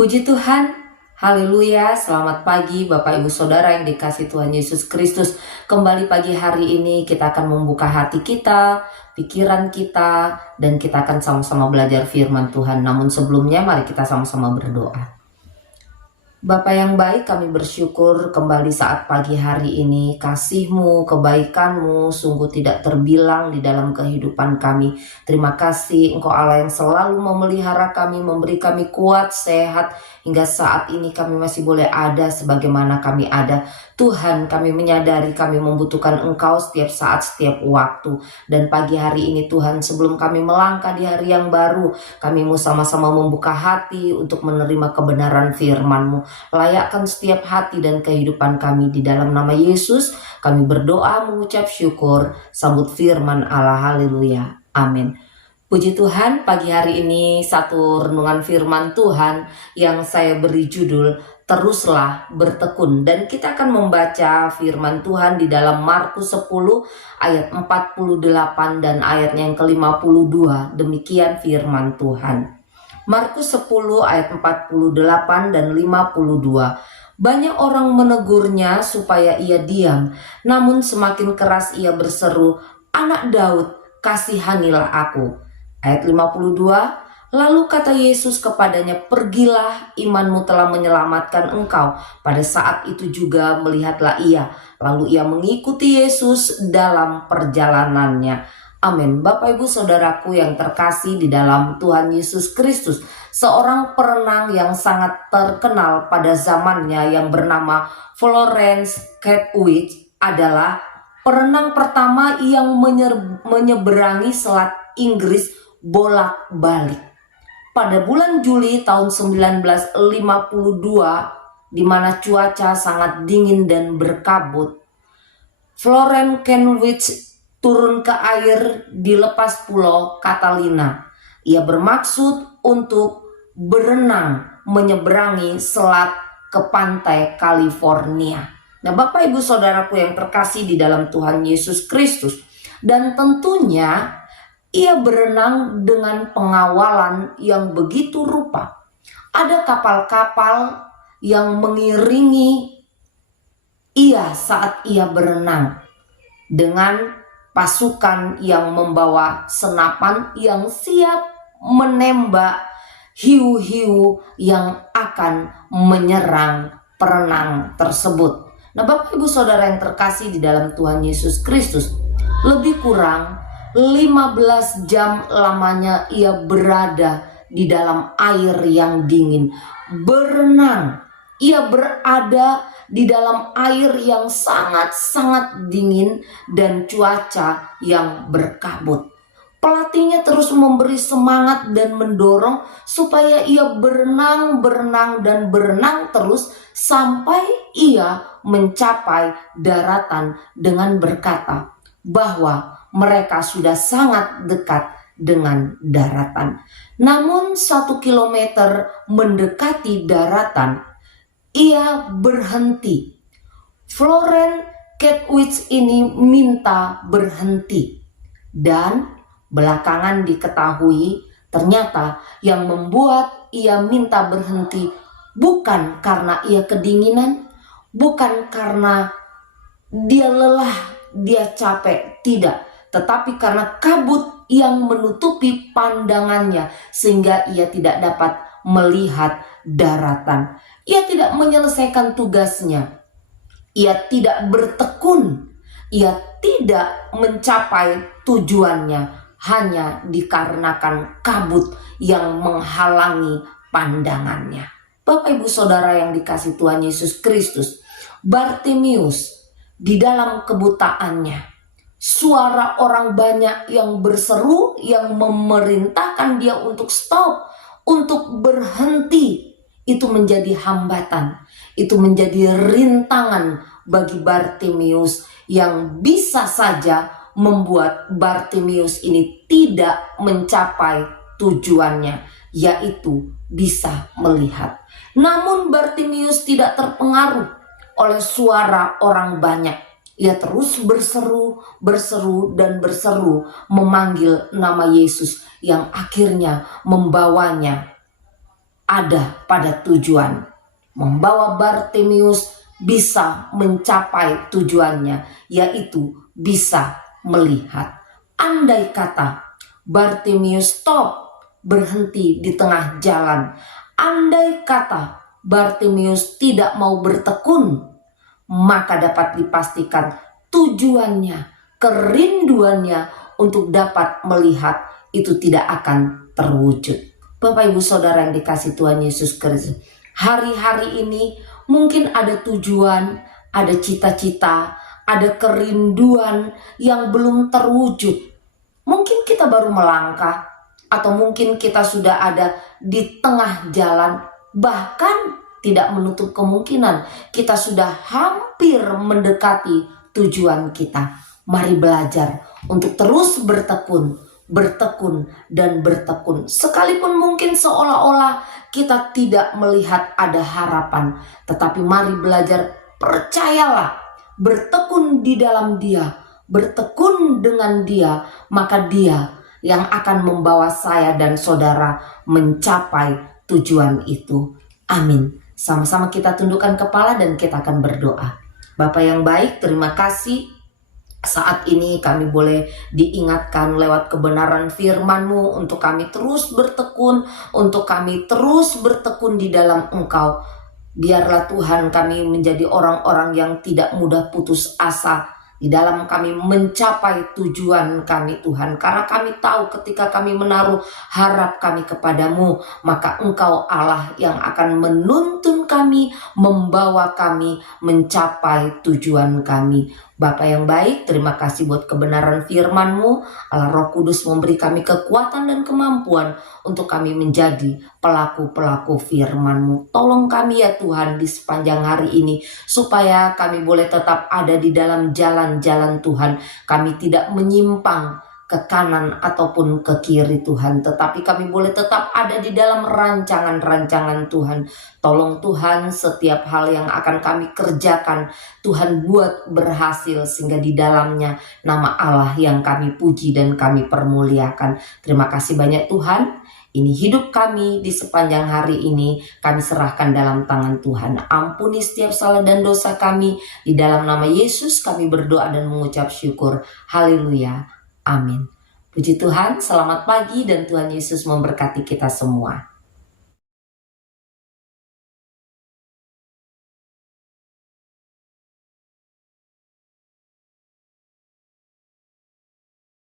Puji Tuhan, haleluya, selamat pagi Bapak Ibu Saudara yang dikasihi Tuhan Yesus Kristus. Kembali pagi hari ini kita akan membuka hati kita, pikiran kita, dan kita akan sama-sama belajar firman Tuhan. Namun sebelumnya mari kita sama-sama berdoa. Bapa yang baik, kami bersyukur kembali saat pagi hari ini. Kasih-Mu, kebaikan-Mu sungguh tidak terbilang di dalam kehidupan kami. Terima kasih Engkau Allah yang selalu memelihara kami, memberi kami kuat, sehat, hingga saat ini kami masih boleh ada sebagaimana kami ada. Tuhan, kami menyadari kami membutuhkan Engkau setiap saat, setiap waktu. Dan pagi hari ini Tuhan, sebelum kami melangkah di hari yang baru, kami mau sama-sama membuka hati untuk menerima kebenaran firman-Mu. Layakkan setiap hati dan kehidupan kami di dalam nama Yesus. Kami berdoa mengucap syukur. Sambut firman Allah, haleluya, amin. Puji Tuhan, pagi hari ini satu renungan firman Tuhan yang saya beri judul Teruslah Bertekun. Dan kita akan membaca firman Tuhan di dalam Markus 10 ayat 48 dan ayatnya yang ke-52. Demikian firman Tuhan. Markus 10 ayat 48 dan 52. Banyak orang menegurnya supaya ia diam, namun semakin keras ia berseru, "Anak Daud, kasihanilah aku." Ayat 52, lalu kata Yesus kepadanya, "Pergilah, imanmu telah menyelamatkan engkau." Pada saat itu juga melihatlah ia, lalu ia mengikuti Yesus dalam perjalanannya. Amin. Bapak Ibu Saudaraku yang terkasih di dalam Tuhan Yesus Kristus, seorang perenang yang sangat terkenal pada zamannya yang bernama Florence Kekewich adalah perenang pertama yang menyeberangi Selat Inggris bolak-balik. Pada bulan Juli tahun 1952, di mana cuaca sangat dingin dan berkabut, Florence Kekewich turun ke air di lepas pulau Catalina. Ia bermaksud untuk berenang menyeberangi selat ke pantai California. Nah, Bapak Ibu Saudaraku yang terkasih di dalam Tuhan Yesus Kristus, dan tentunya ia berenang dengan pengawalan yang begitu rupa. Ada kapal-kapal yang mengiringi ia saat ia berenang dengan pasukan yang membawa senapan yang siap menembak hiu-hiu yang akan menyerang perenang tersebut. Nah, Bapak Ibu Saudara yang terkasih di dalam Tuhan Yesus Kristus, lebih kurang 15 jam lamanya ia berada di dalam air yang dingin, berenang. Ia berada di dalam air yang sangat-sangat dingin dan cuaca yang berkabut. Pelatihnya terus memberi semangat dan mendorong supaya ia berenang terus sampai ia mencapai daratan dengan berkata bahwa mereka sudah sangat dekat dengan daratan. Namun 1 kilometer mendekati daratan, ia berhenti. Florence Kekewich ini minta berhenti. Dan belakangan diketahui ternyata yang membuat ia minta berhenti bukan karena ia kedinginan, bukan karena dia lelah, dia capek, tidak. Tetapi karena kabut yang menutupi pandangannya sehingga ia tidak dapat melihat daratan. Ia tidak menyelesaikan tugasnya. Ia tidak bertekun. Ia tidak mencapai tujuannya hanya dikarenakan kabut yang menghalangi pandangannya. Bapak Ibu Saudara yang dikasihi Tuhan Yesus Kristus, Bartimeus di dalam kebutaannya, suara orang banyak yang berseru, yang memerintahkan dia untuk stop, untuk berhenti, itu menjadi hambatan, itu menjadi rintangan bagi Bartimeus yang bisa saja membuat Bartimeus ini tidak mencapai tujuannya, yaitu bisa melihat. Namun Bartimeus tidak terpengaruh oleh suara orang banyak. Ia terus berseru memanggil nama Yesus yang akhirnya membawanya ada pada tujuan, membawa Bartimius bisa mencapai tujuannya, yaitu bisa melihat. Andai kata Bartimius stop, berhenti di tengah jalan, andai kata Bartimius tidak mau bertekun, maka dapat dipastikan tujuannya, kerinduannya untuk dapat melihat itu tidak akan terwujud. Bapak Ibu Saudara yang dikasihi Tuhan Yesus Kristus, hari-hari ini mungkin ada tujuan, ada cita-cita, ada kerinduan yang belum terwujud. Mungkin kita baru melangkah, atau mungkin kita sudah ada di tengah jalan, bahkan tidak menutup kemungkinan kita sudah hampir mendekati tujuan kita. Mari belajar untuk terus bertekun dan bertekun. Sekalipun mungkin seolah-olah kita tidak melihat ada harapan, tetapi mari belajar, percayalah, bertekun di dalam Dia, bertekun dengan Dia, maka Dia yang akan membawa saya dan saudara mencapai tujuan itu. Amin. Sama-sama kita tundukkan kepala dan kita akan berdoa. Bapa yang baik, terima kasih saat ini kami boleh diingatkan lewat kebenaran firman-Mu untuk kami terus bertekun, untuk kami terus bertekun di dalam Engkau. Biarlah Tuhan kami menjadi orang-orang yang tidak mudah putus asa di dalam kami mencapai tujuan kami Tuhan. Karena kami tahu ketika kami menaruh harap kami kepadamu, maka Engkau Allah yang akan menuntun kami, membawa kami mencapai tujuan kami. Bapa yang baik, terima kasih buat kebenaran firman-Mu. Allah Roh Kudus memberi kami kekuatan dan kemampuan untuk kami menjadi pelaku-pelaku firman-Mu. Tolong kami ya Tuhan di sepanjang hari ini, supaya kami boleh tetap ada di dalam jalan-jalan Tuhan. Kami tidak menyimpang ke kanan ataupun ke kiri Tuhan, tetapi kami boleh tetap ada di dalam rancangan-rancangan Tuhan. Tolong Tuhan, setiap hal yang akan kami kerjakan, Tuhan buat berhasil, sehingga di dalamnya nama Allah yang kami puji dan kami permuliakan. Terima kasih banyak Tuhan. Ini hidup kami di sepanjang hari ini, kami serahkan dalam tangan Tuhan. Ampuni setiap salah dan dosa kami. Di dalam nama Yesus kami berdoa dan mengucap syukur. Haleluya. Amin. Puji Tuhan, selamat pagi dan Tuhan Yesus memberkati kita semua.